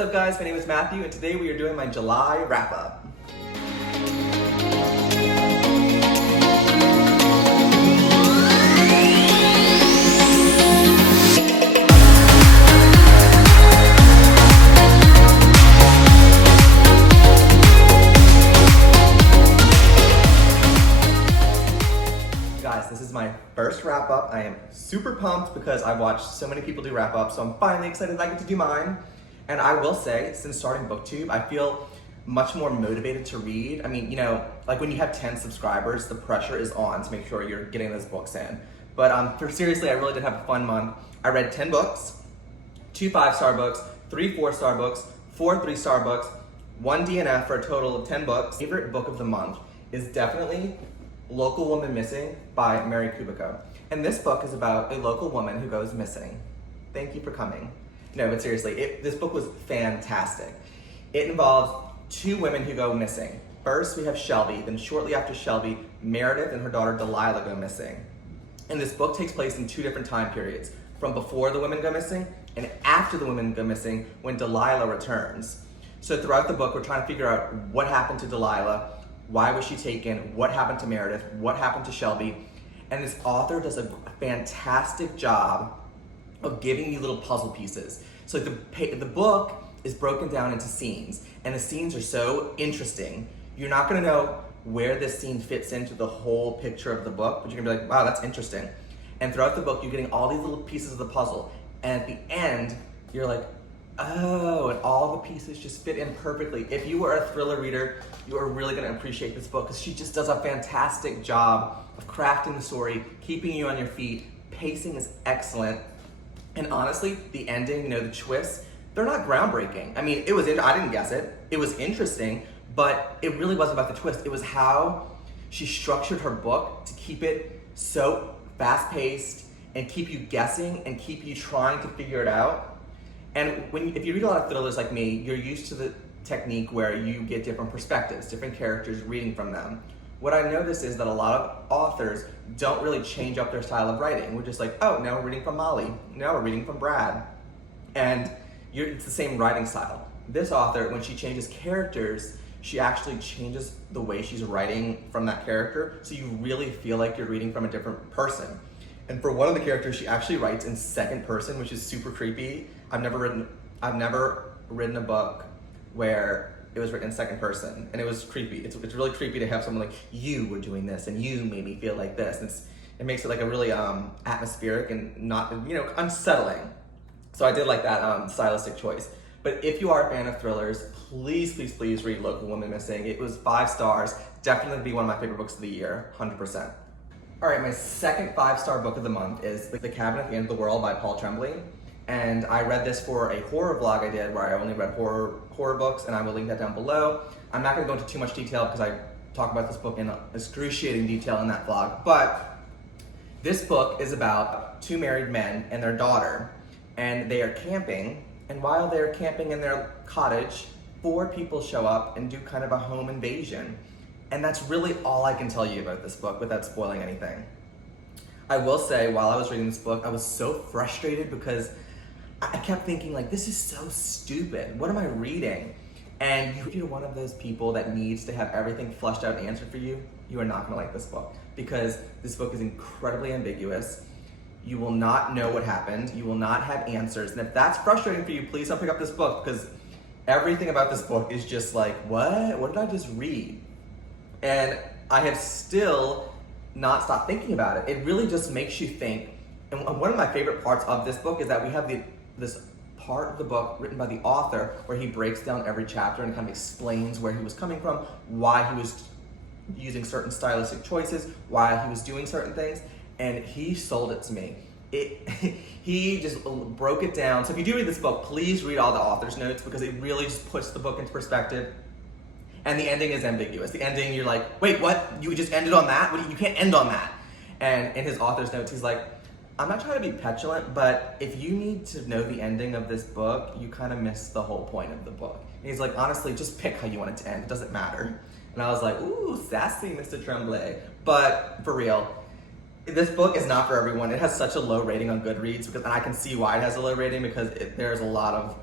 What's up guys, my name is Matthew and today we are doing my July wrap-up. Guys, this is my first wrap-up. I am super pumped because I've watched so many people do wrap-ups, so I'm finally excited that I get to do mine. And I will say, since starting BookTube, I feel much more motivated to read. I mean, you know, like when you have 10 subscribers, the pressure is on to make sure you're getting those books in. But seriously, I really did have a fun month. I read 10 books, 2 5-star books, 3 4-star books, 4 3-star books, 1 DNF for a total of 10 books. Favorite book of the month is definitely Local Woman Missing by Mary Kubica. And this book is about a local woman who goes missing. Thank you for coming. No, but seriously, this book was fantastic. It involves 2 women who go missing. First, we have Shelby, then shortly after Shelby, Meredith and her daughter Delilah go missing. And this book takes place in 2 different time periods, from before the women go missing and after the women go missing when Delilah returns. So throughout the book, we're trying to figure out what happened to Delilah, why was she taken, what happened to Meredith, what happened to Shelby. And this author does a fantastic job of giving you little puzzle pieces. So the book is broken down into scenes, and the scenes are so interesting. You're not gonna know where this scene fits into the whole picture of the book, but you're gonna be like, wow, that's interesting. And throughout the book, you're getting all these little pieces of the puzzle. And at the end, you're like, oh, and all the pieces just fit in perfectly. If you are a thriller reader, you are really gonna appreciate this book because she just does a fantastic job of crafting the story, keeping you on your feet. Pacing is excellent. And honestly, the ending, you know, the twists, they're not groundbreaking. I mean, I didn't guess it. It was interesting, but it really wasn't about the twist. It was how she structured her book to keep it so fast-paced and keep you guessing and keep you trying to figure it out. And if you read a lot of thrillers like me, you're used to the technique where you get different perspectives, different characters reading from them. What I noticed is that a lot of authors don't really change up their style of writing. We're just like, oh, now we're reading from Molly. Now we're reading from Brad. And it's the same writing style. This author, when she changes characters, she actually changes the way she's writing from that character, so you really feel like you're reading from a different person. And for one of the characters, she actually writes in second person, which is super creepy. I've never written a book where it was written in second person, and it was creepy. It's really creepy to have someone like, you were doing this, and you made me feel like this. It makes it like a really atmospheric and not, you know, unsettling. So I did like that stylistic choice. But if you are a fan of thrillers, please, please, please read Local Woman Missing. It was 5 stars, definitely be one of my favorite books of the year, 100%. All right, my second 5-star book of the month is The Cabin at the End of the World by Tremblay. And I read this for a horror vlog I did where I only read horror books, and I will link that down below. I'm not gonna go into too much detail because I talk about this book in excruciating detail in that vlog, but this book is about 2 married men and their daughter, and they are camping, and while they're camping in their cottage, 4 people show up and do kind of a home invasion. And that's really all I can tell you about this book without spoiling anything. I will say, while I was reading this book, I was so frustrated because I kept thinking, like, this is so stupid. What am I reading? And if you're one of those people that needs to have everything fleshed out and answered for you, you are not gonna like this book because this book is incredibly ambiguous. You will not know what happened. You will not have answers. And if that's frustrating for you, please don't pick up this book because everything about this book is just like, what? What did I just read? And I have still not stopped thinking about it. It really just makes you think. And one of my favorite parts of this book is that we have this part of the book written by the author where he breaks down every chapter and kind of explains where he was coming from, why he was using certain stylistic choices, why he was doing certain things, and he sold it to me. He just broke it down. So if you do read this book, please read all the author's notes because it really just puts the book into perspective. And the ending is ambiguous. The ending, you're like, wait, what? You just ended on that? You can't end on that. And in his author's notes, he's like, I'm not trying to be petulant, but if you need to know the ending of this book, you kind of miss the whole point of the book. And he's like, honestly, just pick how you want it to end. It doesn't matter. And I was like, ooh, sassy, Mr. Tremblay. But for real, this book is not for everyone. It has such a low rating on Goodreads, and I can see why it has a low rating because there's a lot of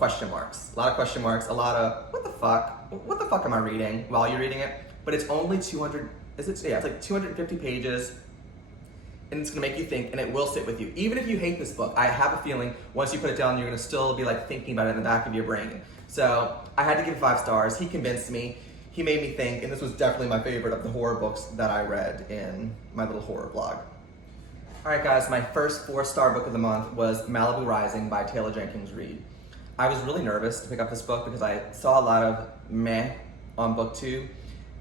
question marks. A lot of question marks, a lot of, what the fuck? What the fuck am I reading while you're reading it? But it's only 200, it's like 250 pages, and it's gonna make you think, and it will sit with you. Even if you hate this book, I have a feeling once you put it down, you're gonna still be like thinking about it in the back of your brain. So I had to give it 5 stars. He convinced me. He made me think, and this was definitely my favorite of the horror books that I read in my little horror blog. All right, guys, my first 4-star book of the month was Malibu Rising by Jenkins Reid. I was really nervous to pick up this book because I saw a lot of meh on Booktube.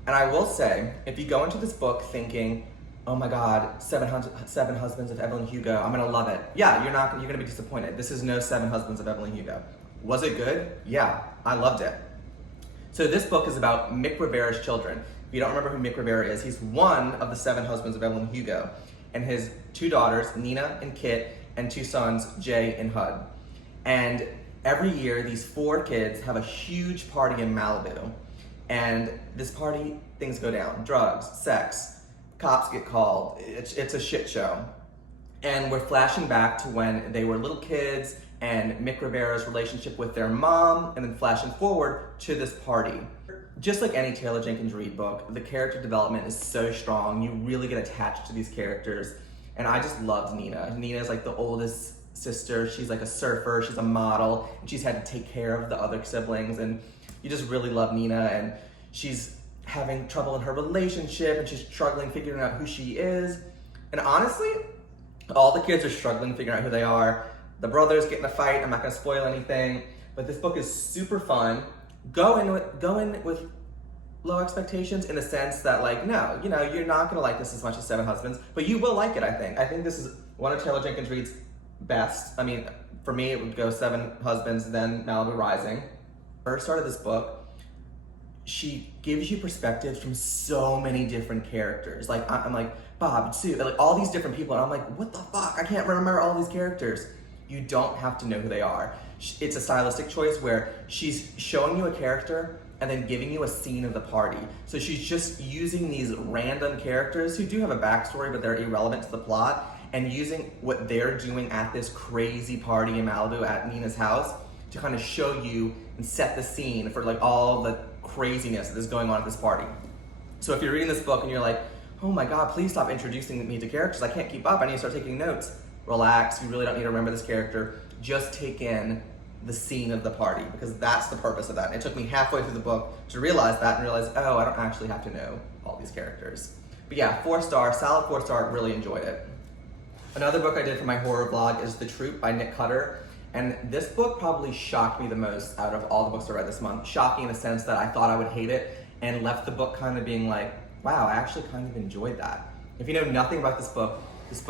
And I will say, if you go into this book thinking, oh my God, Seven Husbands of Evelyn Hugo, I'm gonna love it. Yeah, you're gonna be disappointed. This is no 7 Husbands of Evelyn Hugo. Was it good? Yeah, I loved it. So this book is about Mick Rivera's children. If you don't remember who Mick Rivera is, he's one of the 7 husbands of Evelyn Hugo. And his 2 daughters, Nina and Kit, and 2 sons, Jay and Hud. And every year, these 4 kids have a huge party in Malibu. And this party, things go down. Drugs, sex, cops get called. It's a shit show. And we're flashing back to when they were little kids and Mick Rivera's relationship with their mom, and then flashing forward to this party. Just like any Jenkins Reid book, the character development is so strong. You really get attached to these characters. And I just loved Nina. Nina is like the oldest sister. She's like a surfer, she's a model, and she's had to take care of the other siblings. And you just really love Nina, and she's having trouble in her relationship, and she's struggling figuring out who she is. And honestly, all the kids are struggling figuring out who they are. The brothers get in a fight. I'm not gonna spoil anything, but this book is super fun. Go in with low expectations in the sense that, like, no, you're not gonna like this as much as 7 Husbands, but you will like it, I think. I think this is one of Jenkins Reid's best. I mean, for me, it would go 7 Husbands, then Malibu Rising. First started this book, she gives you perspectives from so many different characters. Like, I'm like, Bob, Sue, like all these different people, and I'm like, what the fuck? I can't remember all these characters. You don't have to know who they are. It's a stylistic choice where she's showing you a character and then giving you a scene of the party. So she's just using these random characters who do have a backstory, but they're irrelevant to the plot, and using what they're doing at this crazy party in Malibu at Nina's house to kind of show you and set the scene for like all the craziness that is going on at this party. So if you're reading this book and you're like, oh my God, please stop introducing me to characters. I can't keep up. I need to start taking notes. Relax. You really don't need to remember this character. Just take in the scene of the party, because that's the purpose of that. And it took me halfway through the book to realize that and realize, oh, I don't actually have to know all these characters. But yeah, 4-star, solid 4-star, really enjoyed it. Another book I did for my horror vlog is The Troop by Nick Cutter. And this book probably shocked me the most out of all the books I read this month. Shocking in the sense that I thought I would hate it, and left the book kind of being like, wow, I actually kind of enjoyed that. If you know nothing about this book is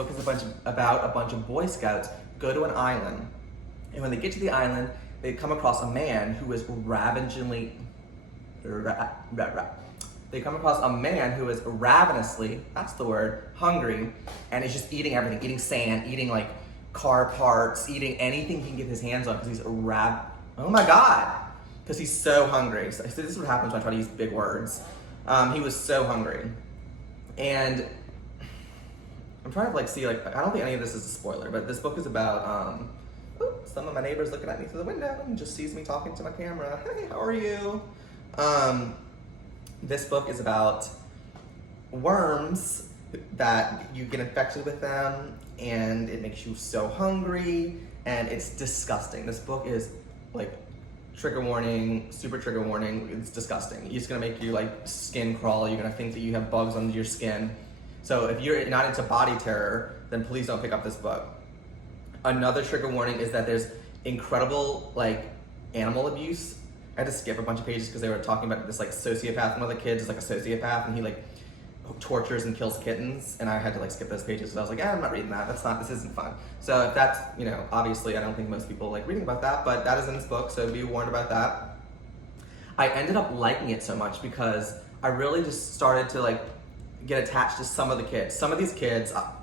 about a bunch of Boy Scouts go to an island. And when they get to the island, they come across a man who is ravenously that's the word, hungry, and is just eating everything, eating sand, eating like car parts, eating anything he can get his hands on, because he's oh my God, because he's so hungry. So this is what happens when I try to use big words. He was so hungry. And I'm trying to like see, like, I don't think any of this is a spoiler, but this book is about, some of my neighbors looking at me through the window and just sees me talking to my camera. Hey, how are you? This book is about worms that you get infected with them, and it makes you so hungry, and it's disgusting. This book is like trigger warning, super trigger warning. It's disgusting. It's gonna make you like skin crawl. You're gonna think that you have bugs under your skin. So if you're not into body terror, then please don't pick up this book. Another trigger warning is that there's incredible like animal abuse. I had to skip a bunch of pages because they were talking about this like sociopath. One of the kids is like a sociopath, and he like tortures and kills kittens, and I had to like skip those pages. So I was like, I'm not reading that. This isn't fun. So if that's, obviously I don't think most people like reading about that, but that is in this book, so be warned about that. I ended up liking it so much because I really just started to like get attached to some of the kids. Some of these kids are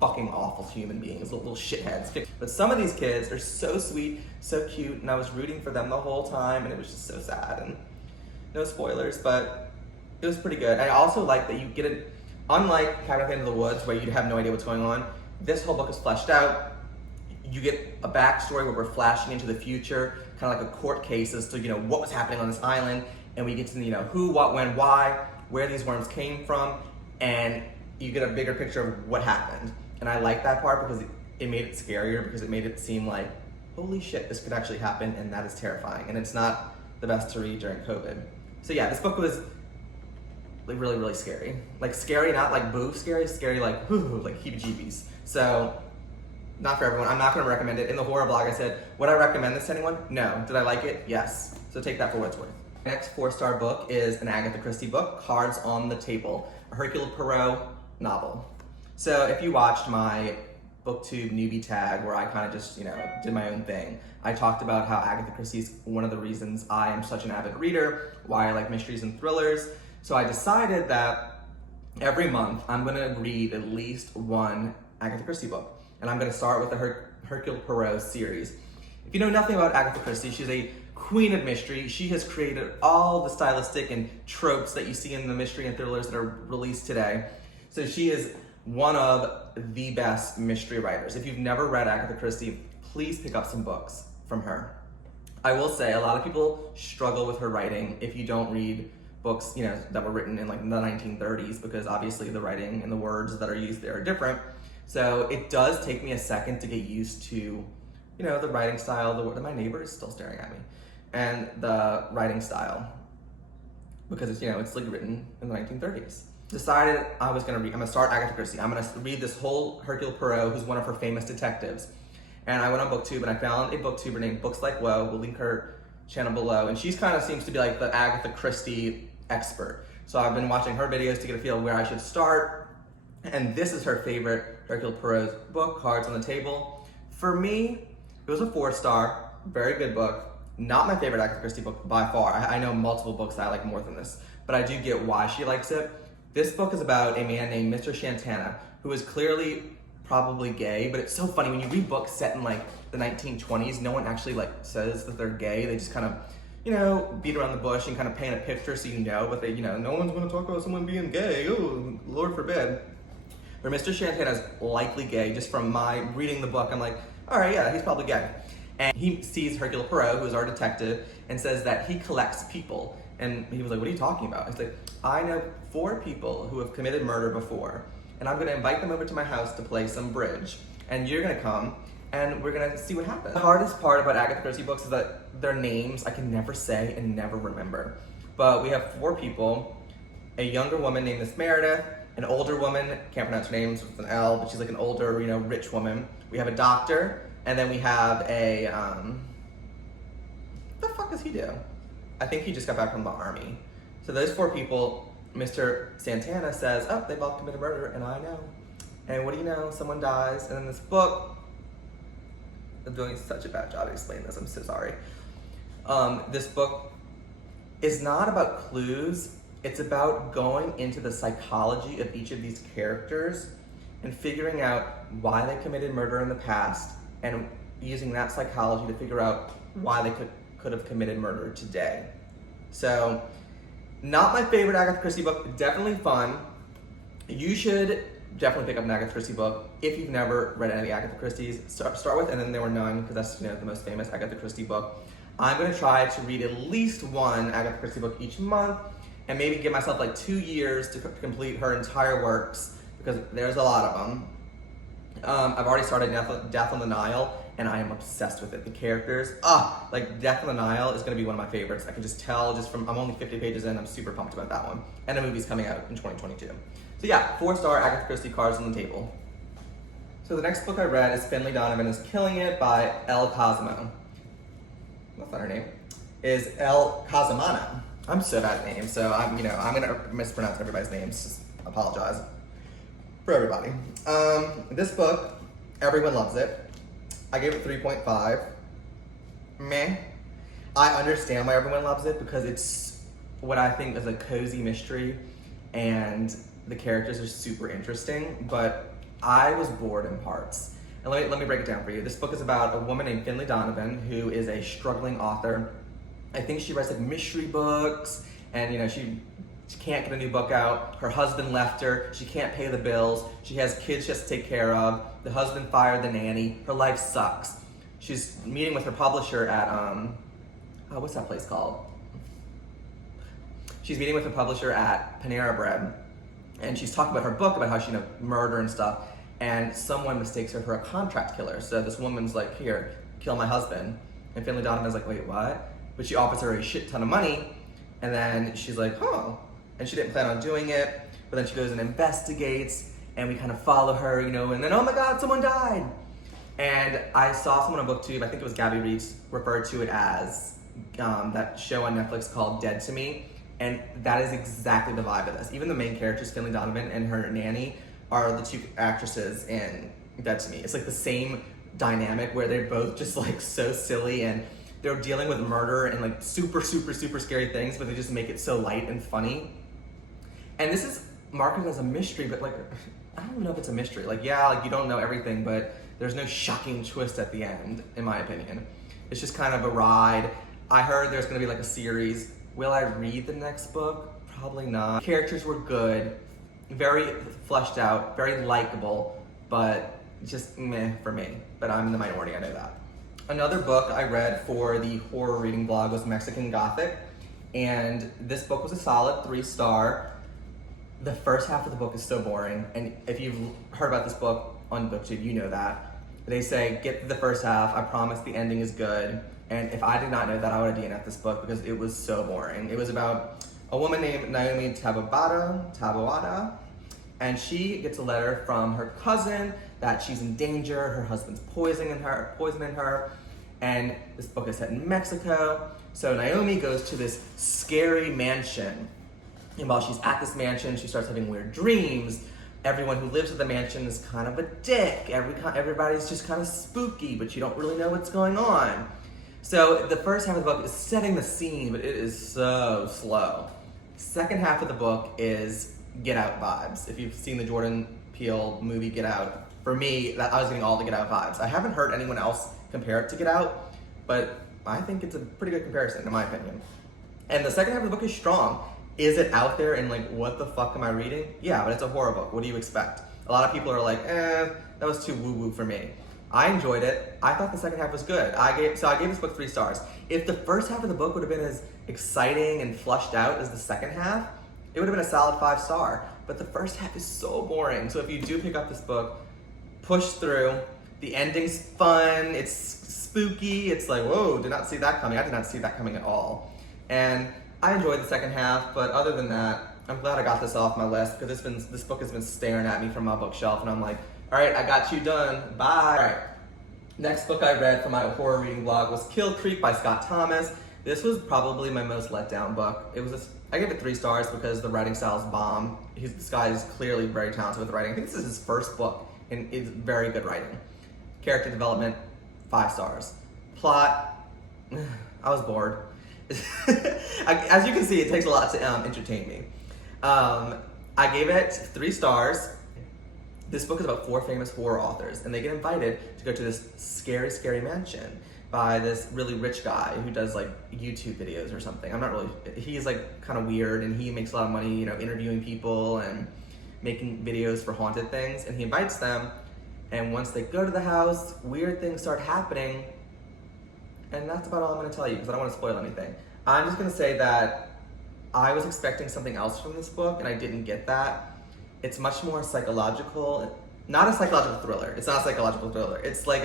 fucking awful human beings, little shitheads. But some of these kids are so sweet, so cute, and I was rooting for them the whole time, and it was just so sad. And no spoilers, but it was pretty good. I also like that you get it, unlike Cabin at the End of the Woods, where you have no idea what's going on, this whole book is fleshed out. You get a backstory where we're flashing into the future, kind of like a court case as to, you know, what was happening on this island, and we get to, you know, who, what, when, why, where these worms came from, and you get a bigger picture of what happened. And I like that part because it made it scarier, because it made it seem like, holy shit, this could actually happen, and that is terrifying. And it's not the best to read during COVID. So yeah, this book was like really, really scary. Like scary, not like boo scary, scary like whoo, like heebie-jeebies. So not for everyone. I'm not gonna recommend it. In the horror blog I said, would I recommend this to anyone? No. Did I like it? Yes. So take that for what it's worth. Next 4-star book is an Agatha Christie book, Cards on the Table, a Hercule Poirot novel. So if you watched my Booktube newbie tag where I kind of just, you know, did my own thing, I talked about how Agatha Christie is one of the reasons I am such an avid reader, why I like mysteries and thrillers. So I decided that every month I'm gonna read at least one Agatha Christie book. And I'm gonna start with the Hercule Poirot series. If you know nothing about Agatha Christie, she's a queen of mystery. She has created all the stylistic and tropes that you see in the mystery and thrillers that are released today. So she is one of the best mystery writers. If you've never read Agatha Christie, please pick up some books from her. I will say a lot of people struggle with her writing if you don't read books, you know, that were written in like the 1930s, because obviously the writing and the words that are used there are different. So it does take me a second to get used to, you know, the writing style. My neighbor is still staring at me, and the writing style, because it's, you know, it's like written in the 1930s. Decided I was gonna read. I'm gonna start Agatha Christie. I'm gonna read this whole Hercule Poirot, who's one of her famous detectives. And I went on Booktube and I found a booktuber named Books Like Whoa. We'll link her channel below, and she's kind of seems to be like the Agatha Christie expert. So I've been watching her videos to get a feel of where I should start. And this is her favorite Hercule Poirot's book, Cards on the Table. For me, it was a 4-star, very good book. Not my favorite Agatha Christie book by far. I know multiple books that I like more than this, but I do get why she likes it. This book is about a man named Mr. Shantana, who is clearly probably gay, but it's so funny when you read books set in like the 1920s, no one actually like says that they're gay. They just kind of, you know, beat around the bush and kind of paint a picture so you know, but they, you know, no one's gonna talk about someone being gay, oh, Lord forbid. But Mr. Shantana is likely gay. Just from my reading the book, I'm like, all right, yeah, he's probably gay. And he sees Hercule Poirot, who is our detective, and says that he collects people. And he was like, what are you talking about? He's like, I know 4 people who have committed murder before, and I'm gonna invite them over to my house to play some bridge. And you're gonna come, and we're gonna see what happens. The hardest part about Agatha Christie books is that their names I can never say and never remember. But we have 4 people, a younger woman named Miss Meredith, an older woman, can't pronounce her name, so it's an Elle, but she's like an older, you know, rich woman. We have a doctor, and then we have a, what the fuck does he do? I think he just got back from the army. So those 4 people, Mr. Santana says, oh, they've all committed murder, and I know. And what do you know? Someone dies, and in this book, I'm doing such a bad job explaining this, I'm so sorry. This book is not about clues, it's about going into the psychology of each of these characters and figuring out why they committed murder in the past, and using that psychology to figure out why they could have committed murder today. So, not my favorite Agatha Christie book, definitely fun. You should definitely pick up an Agatha Christie book if you've never read any Agatha Christie's. Start with And Then There Were None, because that's, you know, the most famous Agatha Christie book. I'm gonna try to read at least one Agatha Christie book each month, and maybe give myself like 2 years to complete her entire works, because there's a lot of them. I've already started Death on the Nile, and I am obsessed with it. The characters, like Death on the Nile is gonna be one of my favorites. I can just tell just from, I'm only 50 pages in, I'm super pumped about that one. And the movie's coming out in 2022. So yeah, 4-star Agatha Christie, Cards on the Table. So the next book I read is Finlay Donovan is Killing It by Elle Cosimano. That's not her name. Is Elle Cosimano. I'm so bad at names, so I'm gonna mispronounce everybody's names. Just apologize for everybody. This book, everyone loves it. I gave it 3.5. Meh. I understand why everyone loves it, because it's what I think is a cozy mystery, and the characters are super interesting, but I was bored in parts. And let me break it down for you. This book is about a woman named Finlay Donovan, who is a struggling author. I think she writes like mystery books, and you know, she can't get a new book out. Her husband left her. She can't pay the bills. She has kids she has to take care of. The husband fired the nanny. Her life sucks. She's meeting with her publisher at what's that place called? She's meeting with a publisher at Panera Bread, and she's talking about her book, about how she, murder and stuff, and someone mistakes her for a contract killer. So this woman's like, here, kill my husband. And Finlay Donovan's like, wait, what? But she offers her a shit ton of money, and then she's like, huh. And she didn't plan on doing it, but then she goes and investigates, and we kind of follow her, and then, oh my God, someone died. And I saw someone on BookTube, I think it was Gabby Reid, referred to it as that show on Netflix called Dead to Me. And that is exactly the vibe of this. Even the main characters, Finlay Donovan and her nanny, are the two actresses in Dead to Me. It's like the same dynamic where they're both just like so silly, and they're dealing with murder and like super, super, super scary things, but they just make it so light and funny. And this is marketed as a mystery, but like, I don't even know if it's a mystery. Like, yeah, like you don't know everything, but there's no shocking twist at the end, in my opinion. It's just kind of a ride. I heard there's gonna be like a series. Will I read the next book? Probably not. Characters were good, very fleshed out, very likable, but just meh for me. But I'm in the minority, I know that. Another book I read for the horror reading blog was Mexican Gothic, and this book was a solid 3-star. The first half of the book is so boring, and if you've heard about this book on BookTube, you know that. They say, get to the first half, I promise the ending is good. And if I did not know that, I would have DNF'd this book because it was so boring. It was about a woman named Naomi Taboada, and she gets a letter from her cousin that she's in danger, her husband's poisoning her, and this book is set in Mexico. So Naomi goes to this scary mansion, and while she's at this mansion, she starts having weird dreams. Everyone who lives at the mansion is kind of a dick. Everybody's just kind of spooky, but you don't really know what's going on. So the first half of the book is setting the scene, but it is so slow. Second half of the book is Get Out vibes. If you've seen the Jordan Peele movie Get Out, for me, I was getting all the Get Out vibes. I haven't heard anyone else compare it to Get Out, but I think it's a pretty good comparison, in my opinion. And the second half of the book is strong. Is it out there and like, what the fuck am I reading? Yeah, but it's a horror book. What do you expect? A lot of people are like, that was too woo-woo for me. I enjoyed it. I thought the second half was good. I gave this book 3 stars. If the first half of the book would have been as exciting and flushed out as the second half, it would have been a solid 5-star. But the first half is so boring. So if you do pick up this book, push through. The ending's fun. It's spooky. It's like, whoa, did not see that coming. I did not see that coming at all. And I enjoyed the second half, but other than that, I'm glad I got this off my list because this book has been staring at me from my bookshelf, and I'm like, all right, I got you done, bye. All right, next book I read from my horror reading blog was Kill Creek by Scott Thomas. This was probably my most let down book. I gave it 3 stars because the writing style is bomb. This guy is clearly very talented with writing. I think this is his first book, and it's very good writing. Character development, 5 stars. Plot, I was bored. As you can see, it takes a lot to entertain me. I gave it 3 stars. This book is about 4 famous horror authors, and they get invited to go to this scary, scary mansion by this really rich guy who does like YouTube videos or something. He's like kind of weird, and he makes a lot of money, interviewing people and making videos for haunted things, and he invites them, and once they go to the house, weird things start happening, and that's about all I'm gonna tell you because I don't wanna spoil anything. I'm just gonna say that I was expecting something else from this book, and I didn't get that. It's much more psychological, not a psychological thriller. It's not a psychological thriller. It's like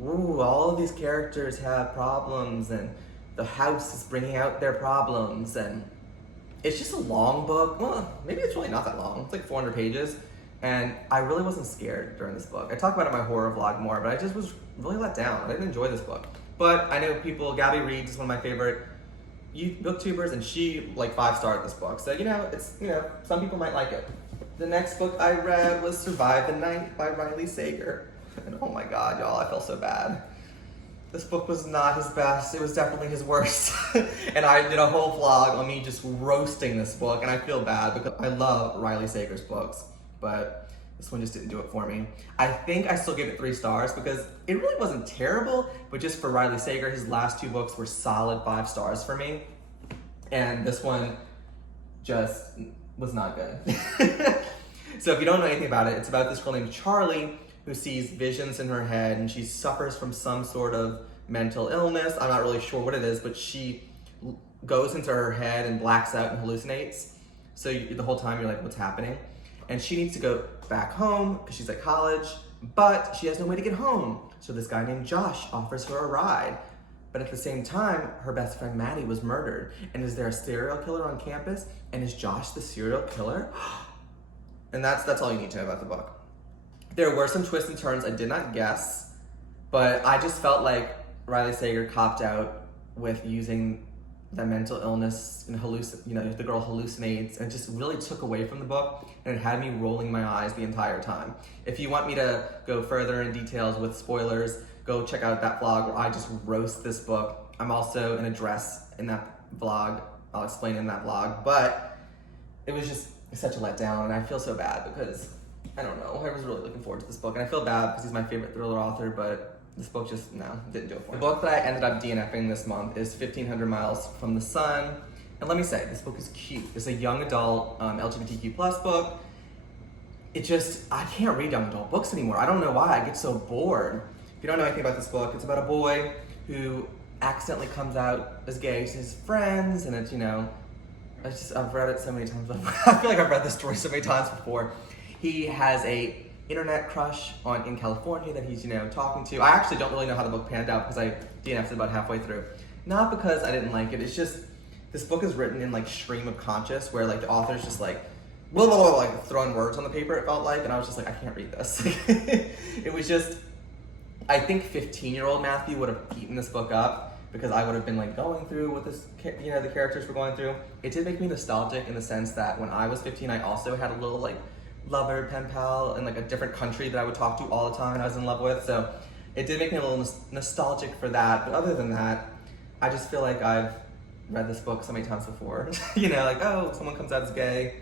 all of these characters have problems, and the house is bringing out their problems, and it's just a long book. Well, maybe it's really not that long. It's like 400 pages, and I really wasn't scared during this book. I talk about it in my horror vlog more, but I just was really let down. I didn't enjoy this book. But I know Gabby Reid is one of my favorite booktubers, and she like 5-starred this book. So, some people might like it. The next book I read was Survive the Night by Riley Sager. And oh my God, y'all, I felt so bad. This book was not his best. It was definitely his worst. And I did a whole vlog on me just roasting this book, and I feel bad because I love Riley Sager's books, but this one just didn't do it for me. I think I still gave it 3 stars because it really wasn't terrible, but just for Riley Sager, his last 2 books were solid 5 stars for me. And this one just was not good. So if you don't know anything about it, it's about this girl named Charlie who sees visions in her head, and she suffers from some sort of mental illness. I'm not really sure what it is, but she goes into her head and blacks out and hallucinates. So the whole time you're like, what's happening? And she needs to go back home because she's at college, but she has no way to get home. So this guy named Josh offers her a ride. But at the same time, her best friend Maddie was murdered. And is there a serial killer on campus? And is Josh the serial killer? And that's all you need to know about the book. There were some twists and turns I did not guess, but I just felt like Riley Sager copped out with using the mental illness and the girl hallucinates, and just really took away from the book, and it had me rolling my eyes the entire time. If you want me to go further in details with spoilers, go check out that vlog where I just roast this book. I'm also in a dress in that vlog. I'll explain in that vlog, but it was just such a letdown, and I feel so bad because, I don't know, I was really looking forward to this book, and I feel bad because he's my favorite thriller author, but this book just, no, didn't do it for me. The book that I ended up DNFing this month is 1,500 Miles from the Sun. And let me say, this book is cute. It's a young adult LGBTQ plus book. I can't read young adult books anymore. I don't know why, I get so bored. If you don't know anything about this book, it's about a boy who accidentally comes out as gay to his friends, and it's, I've read it so many times. I feel like I've read this story so many times before. He has a internet crush in California that he's, talking to. I actually don't really know how the book panned out because I DNF'd it about halfway through. Not because I didn't like it, it's just, this book is written in stream of conscious, where the author's just blah, blah, blah, throwing words on the paper, it felt like, and I was just I can't read this. It was just, I think 15-year-old Matthew would have eaten this book up, because I would have been going through what this, the characters were going through. It did make me nostalgic in the sense that when I was 15, I also had a little lover, pen pal in a different country that I would talk to all the time and I was in love with. So it did make me a little nostalgic for that. But other than that, I just feel like I've read this book so many times before. Oh, someone comes out as gay.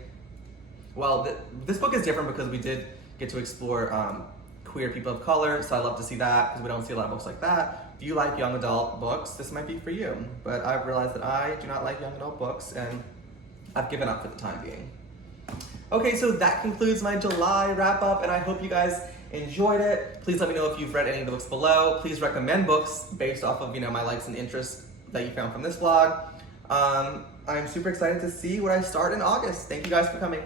Well, this book is different because we did get to explore queer people of color. So I love to see that because we don't see a lot of books like that. If you like young adult books, this might be for you. But I've realized that I do not like young adult books, and I've given up for the time being. Okay, so that concludes my July wrap up, and I hope you guys enjoyed it. Please let me know if you've read any of the books below. Please recommend books based off of my likes and interests that you found from this vlog. I'm super excited to see what I start in August. Thank you guys for coming.